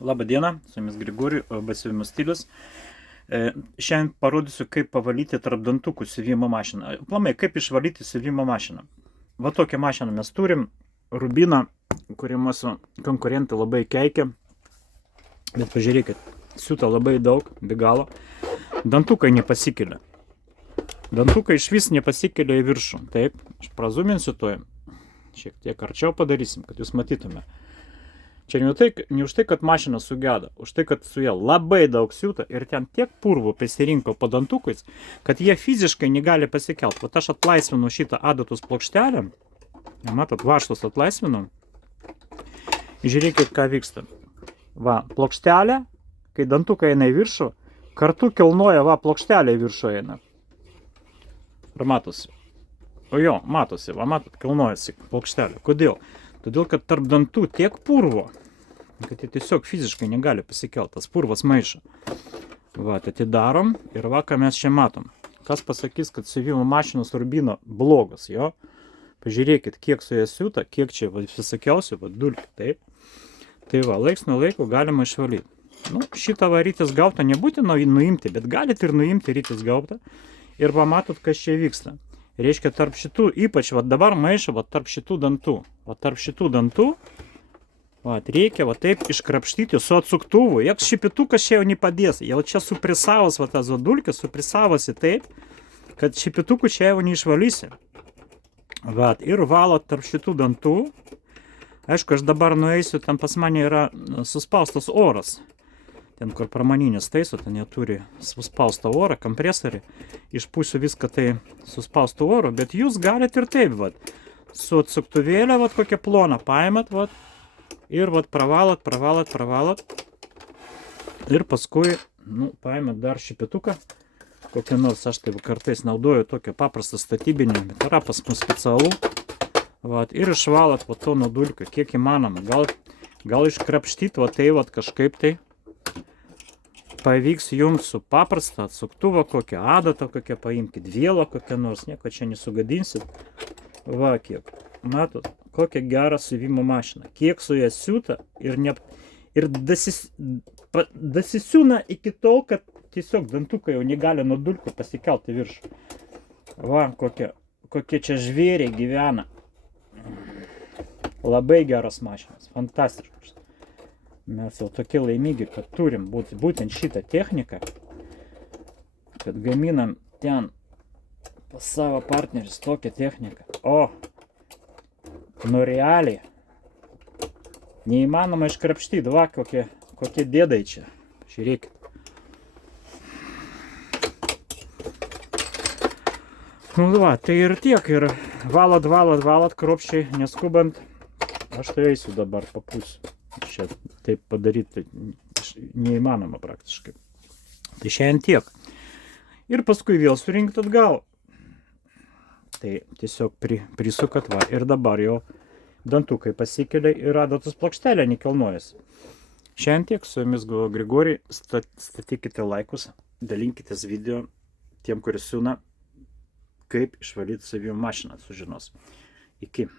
Labą dieną, su jumis Grigoriui, batsiuvimo stilius. Šiandien parodysiu, kaip pavalyti tarp dantukų siuvimo mašiną. Aplamai, kaip išvalyti siuvimo mašiną. Va tokią mašiną mes turim, Rubiną, kurį mūsų konkurentai labai keikia. Bet pažiūrėkit, siūta labai daug, be galo. Dantukai nepasikelia. Dantukai iš vis nepasikelia į viršų. Taip, aš prazuminsiu to. Šiek tiek arčiau padarysim, kad jūs matytume. Čia ne už tai, kad mašina sugeda, už tai, kad su ja labai daug siūta ir ten tiek purvų prisirinko po dantukais, kad jie fiziškai negali pasikelti. Vat aš atlaisvinu šitą adatos plokštelę, matot, vaštus atlaisvinu. Žiūrėkit, ką vyksta. Va, plokštelė, kai dantukai eina į viršų, kartu kilnoja, va, plokštelė į viršų eina. Ar matosi? O jo, matosi, va, matot, kilnojasi plokštelė. Kodėl? Todėl, kad tarp dantų tiek purvo, kad jie tiesiog fiziškai negali pasikelti, tas purvas maišo. Va, atidarom ir va, ką mes čia matom. Kas pasakys, kad siuvimo mašinos Rubino blogas, jo? Pažiūrėkit, kiek su jie siūta, kiek čia visokiausių, va, dulkių, taip. Tai va, laiks nuo laiko galima išvalyti. Nu, šitą va rytis gautą nebūtina nuimti, bet galite ir nuimti rytis gautą. Ir pamatot, kas čia vyksta. Reiškia, tarp šitų, ypač va, dabar maišo va, tarp šitų dantų. Va, tarp šitų dantų va, reikia va, taip iškrapštyti su atsuktuvu. Joks šipitukas čia jau nepadės. Jau čia suprisavas va, tas dulkės, suprisavosi taip, kad šipitukų čia jau neišvalysi. Va, ir valot tarp šitų dantų. Aišku, aš dabar nueisiu, ten pas mane yra suspaustas oras. Ten, kur pramaninis taiso, ten jie turi suspaustą orą, kompresorį. Išpūsiu viską tai suspaustu oru, bet jūs galite ir taip, vat. Su atsuktuvėlė, vat, kokią ploną paimat, vat. Ir, vat, pravalot. Ir paskui, nu, paimat dar šipetuką. Kokią nors, aš taip kartais naudoju tokią paprastą statybinį, bet yra pas mus specialų. Vat, ir išvalot, vat, to nuo dulkių, kiek įmanoma. Gal iškrapštyt, vat, tai, vat, kažkaip tai. Pavyks jums su paprasta atsuktuvo kokią adatą, kokią paimkit vėlą kokią nors, nieko čia nesugadinsit. Va kiek, matot, kokią gerą siuvimo mašiną. Kiek su ją siūta ir dasisiūna iki tol, kad tiesiog dantukai jau negali nuo dulkių pasikelti viršų. Va, kokie čia žvėriai gyvena. Labai geras mašinas, fantastiškas. Mes jau tokie laimingi, kad turim būtent šitą techniką, kad gaminam ten pas savo partnerius tokią techniką. O, nu realiai, neįmanoma iškrapštyti, va, kokie dėdai čia. Žiūrėkit. Nu va, tai ir tiek, ir valot kruopščiai, neskubant. Aš tai eisiu dabar papūsiu. Čia taip padaryti neįmanoma praktiškai. Tai šiandien tiek. Ir paskui vėl surinkti atgal. Tai tiesiog prisukat va. Ir dabar jau dantukai pasikelia ir adatos plokštelė nekilnojasi. Šiandien tiek. Su jumis buvo Grigoriui. Statykite laikus. Dalinkitės video tiem, kuris siūna, kaip išvalyti siuvimo mašiną, sužinos. Iki.